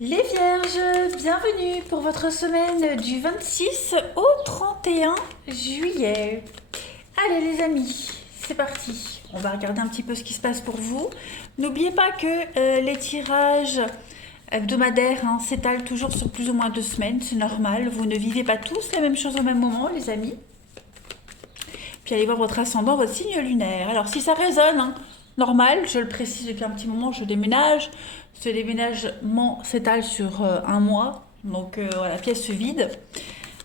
Les Vierges, bienvenue pour votre semaine du 26 au 31 juillet. Allez les amis, c'est parti. On va regarder un petit peu ce qui se passe pour vous. N'oubliez pas que les tirages hebdomadaires s'étalent toujours sur plus ou moins 2 semaines, c'est normal. Vous ne vivez pas tous la même chose au même moment, les amis. Puis allez voir votre ascendant, votre signe lunaire. Alors si ça résonne, normal, je le précise depuis un petit moment, je déménage. Ce déménagement s'étale sur un mois, donc voilà, la pièce se vide.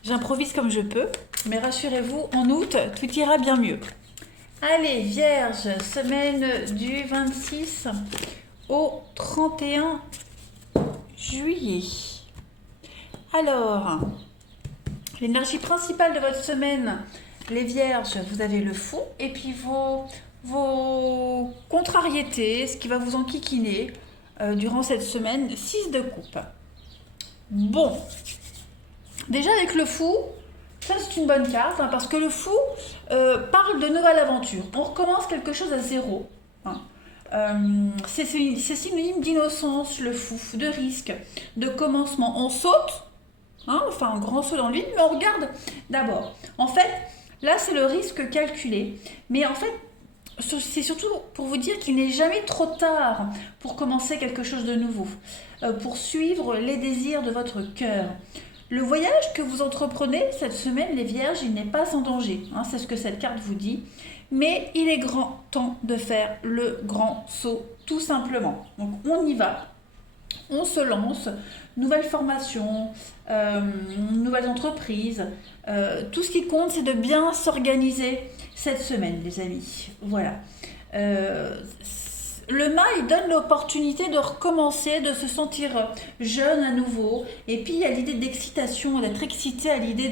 J'improvise comme je peux, mais rassurez-vous, en août, tout ira bien mieux. Allez, Vierge, semaine du 26 au 31 juillet. Alors, l'énergie principale de votre semaine, les Vierges, vous avez le fou, et puis vos contrariétés, ce qui va vous enquiquiner durant cette semaine, 6 de coupe. Bon, déjà avec le fou, ça c'est une bonne carte, parce que le fou parle de nouvelle aventure. On recommence quelque chose à zéro. C'est synonyme d'innocence, le fou, de risque, de commencement. On saute, on fait un grand saut dans le vide, mais on regarde d'abord. En fait, là c'est le risque calculé. Mais en fait, c'est surtout pour vous dire qu'il n'est jamais trop tard pour commencer quelque chose de nouveau, pour suivre les désirs de votre cœur. Le voyage que vous entreprenez cette semaine, les Vierges, il n'est pas sans danger, c'est ce que cette carte vous dit, mais il est grand temps de faire le grand saut, tout simplement. Donc on y va, on se lance, nouvelles formations, nouvelles entreprises, tout ce qui compte c'est de bien s'organiser cette semaine, les amis. Voilà. Le mât, il donne l'opportunité de recommencer, de se sentir jeune à nouveau. Et puis, il y a l'idée d'excitation, d'être excité à l'idée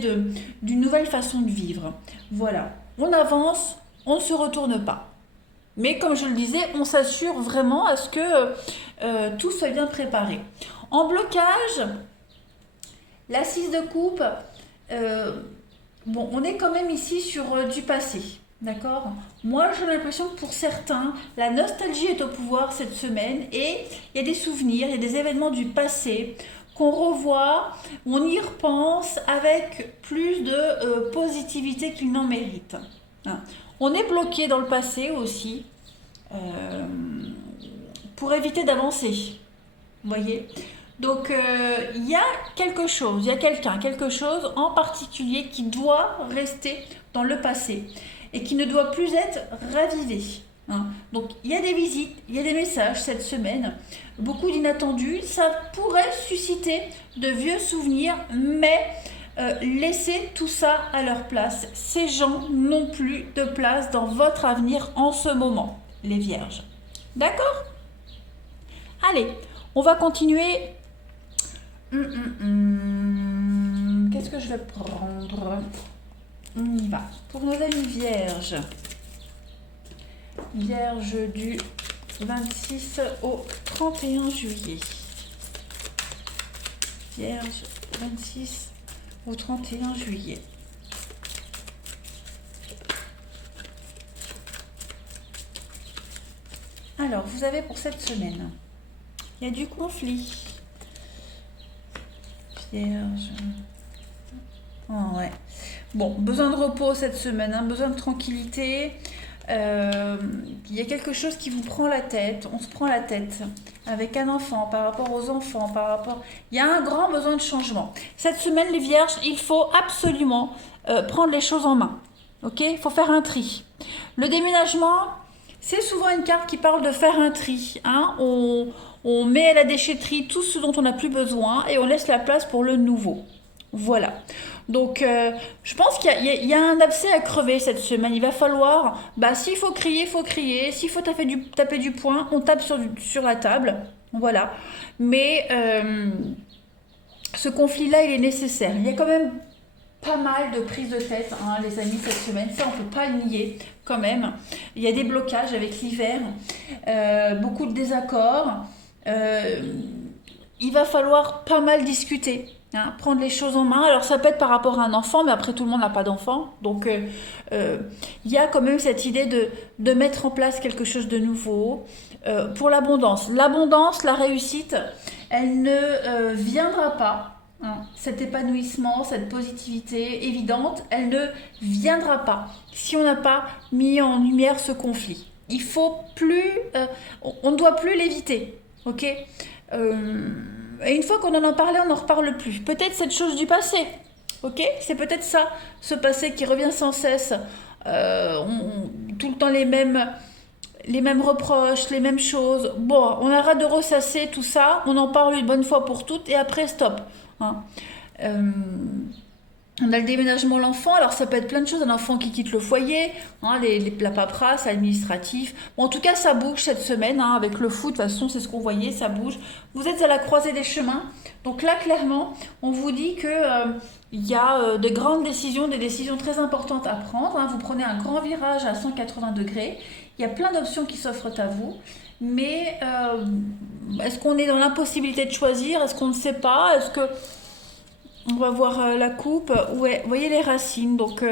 d'une nouvelle façon de vivre. Voilà. On avance, on ne se retourne pas. Mais comme je le disais, on s'assure vraiment à ce que tout soit bien préparé. En blocage, la 6 de coupe, bon, on est quand même ici sur du passé. D'accord. Moi, j'ai l'impression que pour certains, la nostalgie est au pouvoir cette semaine et il y a des souvenirs, il y a des événements du passé qu'on revoit, on y repense avec plus de positivité qu'il n'en mérite. On est bloqué dans le passé aussi pour éviter d'avancer. Vous voyez ? Donc, il y a quelque chose, il y a quelque chose en particulier qui doit rester dans le passé et qui ne doit plus être ravivé. Donc il y a des visites, il y a des messages cette semaine, beaucoup d'inattendus, ça pourrait susciter de vieux souvenirs, mais laissez tout ça à leur place. Ces gens n'ont plus de place dans votre avenir en ce moment, les Vierges. D'accord ? Allez, on va continuer. Qu'est-ce que je vais prendre ? On y va. Pour nos amis vierges. Vierge du 26 au 31 juillet. Vierge 26 au 31 juillet. Alors, vous avez pour cette semaine, il y a du conflit. Vierge. Oh, ouais. Bon, besoin de repos cette semaine, besoin de tranquillité. Il y a quelque chose qui vous prend la tête, on se prend la tête avec un enfant, par rapport aux enfants, il y a un grand besoin de changement. Cette semaine, les Vierges, il faut absolument prendre les choses en main. Ok ? Il faut faire un tri. Le déménagement, c'est souvent une carte qui parle de faire un tri. On met à la déchetterie tout ce dont on n'a plus besoin et on laisse la place pour le nouveau. Voilà. Donc, je pense qu'il y a un abcès à crever cette semaine. Il va falloir, s'il faut crier, il faut crier. S'il faut taper du poing, on tape sur la table. Voilà. Mais ce conflit-là, il est nécessaire. Il y a quand même pas mal de prises de tête, les amis, cette semaine. Ça, on ne peut pas le nier quand même. Il y a des blocages avec l'hiver, beaucoup de désaccords. Il va falloir pas mal discuter. Prendre les choses en main. Alors ça peut être par rapport à un enfant, mais après tout le monde n'a pas d'enfant. Donc il y a quand même cette idée de mettre en place quelque chose de nouveau. Pour l'abondance. L'abondance, la réussite, elle ne viendra pas. Hein. Cet épanouissement, cette positivité évidente, elle ne viendra pas si on n'a pas mis en lumière ce conflit. Il faut plus, on ne doit plus l'éviter, ok. Et une fois qu'on en a parlé, on n'en reparle plus. Peut-être cette chose du passé, ok. C'est peut-être ça, ce passé qui revient sans cesse. Tout le temps les mêmes reproches, les mêmes choses. Bon, on arrête de ressasser tout ça, on en parle une bonne fois pour toutes et après stop. Hein. On a le déménagement de l'enfant, alors ça peut être plein de choses, un enfant qui quitte le foyer, hein, la paperasse, administratif. Bon, en tout cas, ça bouge cette semaine, hein, avec le foot, de toute façon, c'est ce qu'on voyait, ça bouge. Vous êtes à la croisée des chemins, donc là, clairement, on vous dit que il y a de grandes décisions, des décisions très importantes à prendre. Hein. Vous prenez un grand virage à 180 degrés, il y a plein d'options qui s'offrent à vous, mais est-ce qu'on est dans l'impossibilité de choisir? Est-ce qu'on ne sait pas? Est-ce que... On va voir la coupe. Ouais, vous voyez les racines. Donc,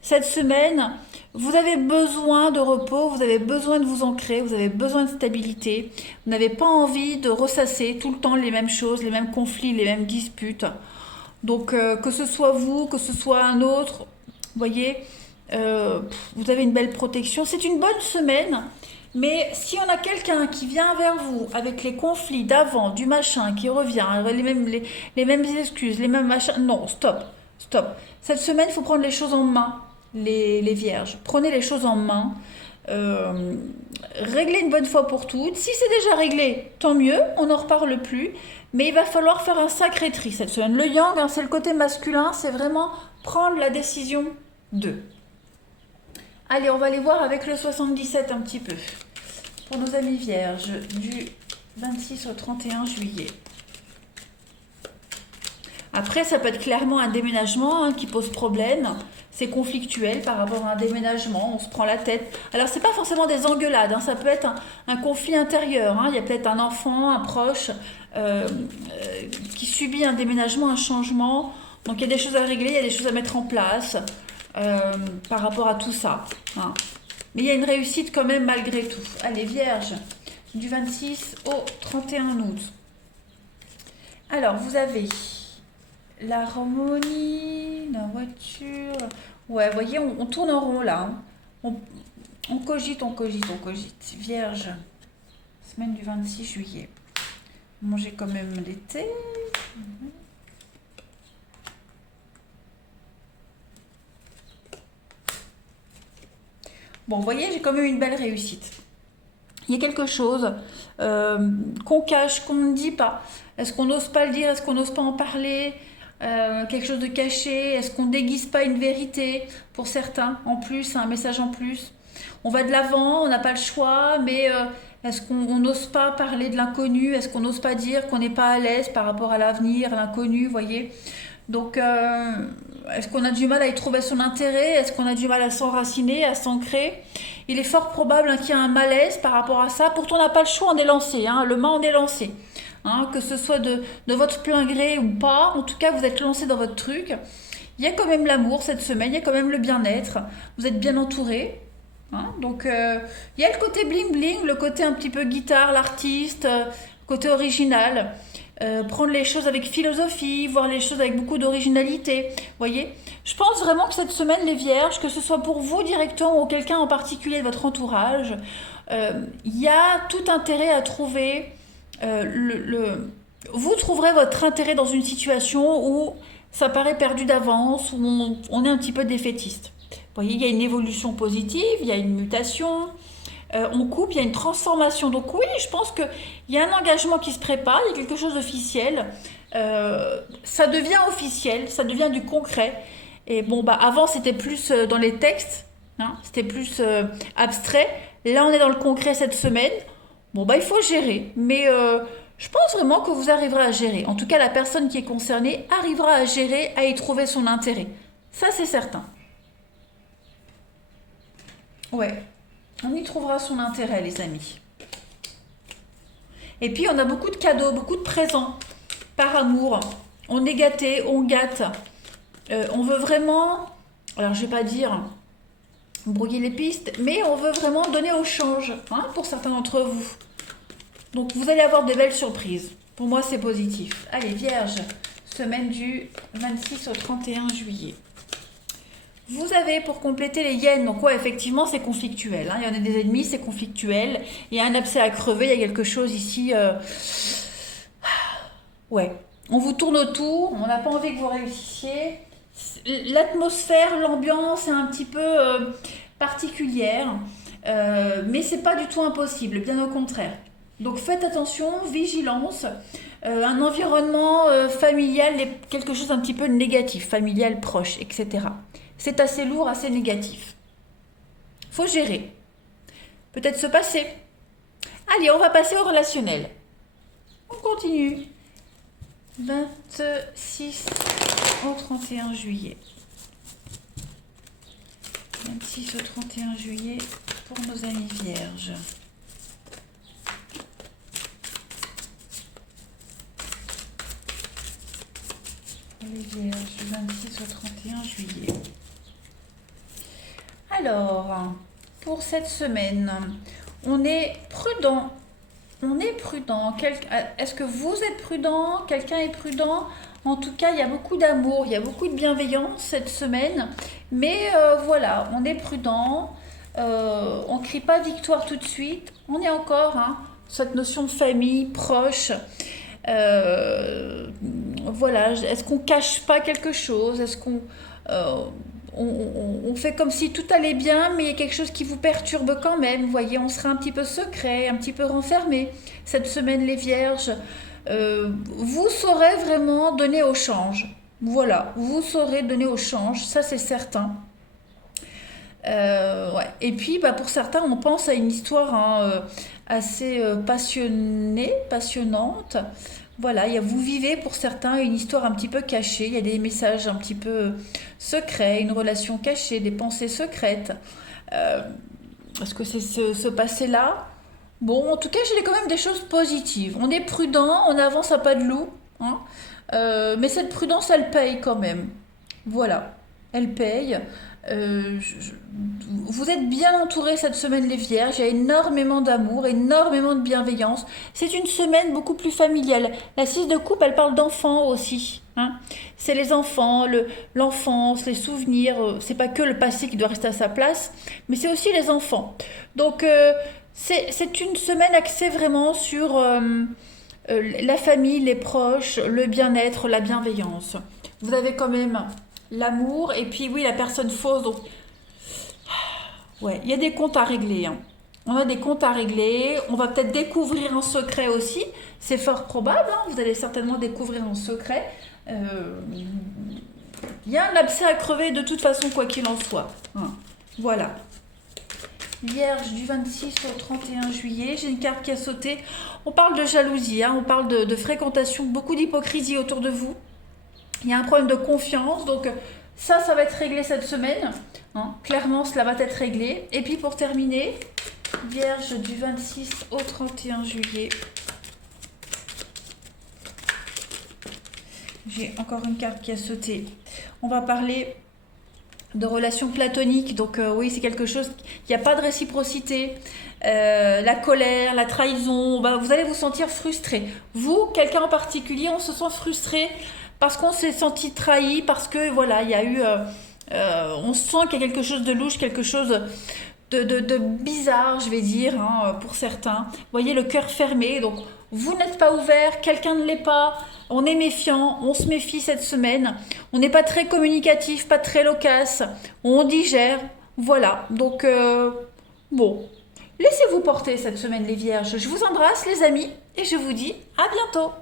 cette semaine, vous avez besoin de repos, vous avez besoin de vous ancrer, vous avez besoin de stabilité. Vous n'avez pas envie de ressasser tout le temps les mêmes choses, les mêmes conflits, les mêmes disputes. Donc, que ce soit vous, que ce soit un autre, vous voyez, vous avez une belle protection. C'est une bonne semaine. Mais si on a quelqu'un qui vient vers vous avec les conflits d'avant, du machin, qui revient, les mêmes excuses, les mêmes machins, non, stop, stop. Cette semaine, il faut prendre les choses en main, les vierges. Prenez les choses en main. Réglez une bonne fois pour toutes. Si c'est déjà réglé, tant mieux, on n'en reparle plus. Mais il va falloir faire un sacré tri cette semaine. Le yang, hein, c'est le côté masculin, c'est vraiment prendre la décision de. Allez, on va aller voir avec le 77 un petit peu. Pour nos amis vierges, du 26 au 31 juillet. Après, ça peut être clairement un déménagement hein, qui pose problème. C'est conflictuel par rapport à un déménagement, on se prend la tête. Alors, c'est pas forcément des engueulades, hein, ça peut être un conflit intérieur. Hein. Il y a peut-être un enfant, un proche qui subit un déménagement, un changement. Donc, il y a des choses à régler, il y a des choses à mettre en place par rapport à tout ça. Hein. Mais il y a une réussite quand même malgré tout. Allez, Vierge, du 26 au 31 août. Alors, vous avez l'harmonie, la voiture. Ouais, vous voyez, on tourne en rond là. Hein. On cogite, on cogite, on cogite. Vierge, semaine du 26 juillet. Mangez quand même l'été. Bon, vous voyez, j'ai quand même une belle réussite. Il y a quelque chose qu'on cache, qu'on ne dit pas. Est-ce qu'on n'ose pas le dire? Est-ce qu'on n'ose pas en parler? Quelque chose de caché? Est-ce qu'on déguise pas une vérité pour certains? En plus, un message en plus. On va de l'avant, on n'a pas le choix, mais est-ce qu'on n'ose pas parler de l'inconnu? Est-ce qu'on n'ose pas dire qu'on n'est pas à l'aise par rapport à l'avenir, à l'inconnu, vous voyez? Donc, est-ce qu'on a du mal à y trouver son intérêt? Est-ce qu'on a du mal à s'enraciner, à s'ancrer? Il est fort probable hein, qu'il y a un malaise par rapport à ça. Pourtant, on n'a pas le choix, on est lancé. Hein, le mât, on est lancé. Hein, que ce soit de votre plein gré ou pas, en tout cas, vous êtes lancé dans votre truc. Il y a quand même l'amour cette semaine, il y a quand même le bien-être. Vous êtes bien entouré. Hein, donc, il y a le côté bling-bling, le côté un petit peu guitare, l'artiste, côté original. Prendre les choses avec philosophie, voir les choses avec beaucoup d'originalité. Voyez, je pense vraiment que cette semaine, les vierges, que ce soit pour vous directement ou quelqu'un en particulier de votre entourage, il y a tout intérêt à trouver vous trouverez votre intérêt dans une situation où ça paraît perdu d'avance, où on est un petit peu défaitiste. Vous voyez, il y a une évolution positive, il y a une mutation, on coupe, il y a une transformation. Donc oui, je pense qu'il y a un engagement qui se prépare, il y a quelque chose d'officiel. Ça devient officiel, ça devient du concret. Et bon, bah avant, c'était plus dans les textes, hein, c'était plus abstrait. Là, on est dans le concret cette semaine. Bon, bah il faut gérer. Mais je pense vraiment que vous arriverez à gérer. En tout cas, la personne qui est concernée arrivera à gérer, à y trouver son intérêt. Ça, c'est certain. Ouais. On y trouvera son intérêt, les amis. Et puis, on a beaucoup de cadeaux, beaucoup de présents par amour. On est gâté, on gâte. On veut vraiment, alors je vais pas dire brouiller les pistes, mais on veut vraiment donner au change hein, pour certains d'entre vous. Donc, vous allez avoir de belles surprises. Pour moi, c'est positif. Allez, Vierge, semaine du 26 au 31 juillet. Vous avez pour compléter les yens, donc ouais, effectivement, c'est conflictuel. Hein. Il y en a des ennemis, c'est conflictuel. Il y a un abcès à crever, il y a quelque chose ici. Ouais, on vous tourne autour, on n'a pas envie que vous réussissiez. L'atmosphère, l'ambiance est un petit peu particulière, mais c'est pas du tout impossible, bien au contraire. Donc faites attention, vigilance. Un environnement familial, quelque chose un petit peu négatif, familial proche, etc. C'est assez lourd, assez négatif. Faut gérer. Peut-être se passer. Allez, on va passer au relationnel. On continue. 26 au 31 juillet. 26 au 31 juillet pour nos amis vierges. Pour les vierges, du 26 au 31 juillet. Alors, pour cette semaine, on est prudent. On est prudent. Est-ce que vous êtes prudent? Quelqu'un est prudent? En tout cas, il y a beaucoup d'amour, il y a beaucoup de bienveillance cette semaine. Mais voilà, on est prudent. On ne crie pas victoire tout de suite. On est encore, hein, cette notion de famille, proche. Voilà, est-ce qu'on cache pas quelque chose? Est-ce qu'on on fait comme si tout allait bien, mais il y a quelque chose qui vous perturbe quand même. Vous voyez, on sera un petit peu secret, un petit peu renfermé cette semaine, les vierges. Vous saurez vraiment donner au change. Voilà, vous saurez donner au change, ça c'est certain. Ouais. Et puis, bah, pour certains, on pense à une histoire hein, assez passionnante. Voilà, vous vivez pour certains une histoire un petit peu cachée. Il y a des messages un petit peu secrets, une relation cachée, des pensées secrètes. Euh, Est-ce que c'est ce passé-là? Bon, en tout cas, j'ai quand même des choses positives. On est prudent, on avance à pas de loup. Hein. Mais cette prudence, elle paye quand même. Voilà, elle paye. Vous êtes bien entourés cette semaine les vierges, il y a énormément d'amour, énormément de bienveillance. C'est une semaine beaucoup plus familiale. La 6 de coupe, elle parle d'enfants aussi. Hein. C'est les enfants, l'enfance, les souvenirs. C'est pas que le passé qui doit rester à sa place, mais c'est aussi les enfants. Donc c'est une semaine axée vraiment sur la famille, les proches, le bien-être, la bienveillance. Vous avez quand même l'amour et puis oui la personne fausse donc ouais il y a des comptes à régler hein. On a des comptes à régler, on va peut-être découvrir un secret aussi, c'est fort probable hein. Vous allez certainement découvrir un secret. Il y a un abcès à crever de toute façon quoi qu'il en soit hein. Voilà, Vierge du 26 au 31 juillet, j'ai une carte qui a sauté. On parle de jalousie hein. On parle de fréquentation, beaucoup d'hypocrisie autour de vous. Il y a un problème de confiance, donc ça va être réglé cette semaine. Hein. Clairement, cela va être réglé. Et puis pour terminer, Vierge du 26 au 31 juillet. J'ai encore une carte qui a sauté. On va parler de relations platoniques. Donc oui, c'est quelque chose, il n'y a pas de réciprocité. La colère, la trahison, vous allez vous sentir frustré. Vous, quelqu'un en particulier, on se sent frustré parce qu'on s'est senti trahi, parce que voilà, il y a eu, on sent qu'il y a quelque chose de louche, quelque chose de bizarre, je vais dire, hein, pour certains. Vous voyez, le cœur fermé, donc vous n'êtes pas ouvert, quelqu'un ne l'est pas, on est méfiant, on se méfie cette semaine, on n'est pas très communicatif, pas très loquace, on digère, voilà, donc bon, laissez-vous porter cette semaine les vierges. Je vous embrasse les amis et je vous dis à bientôt.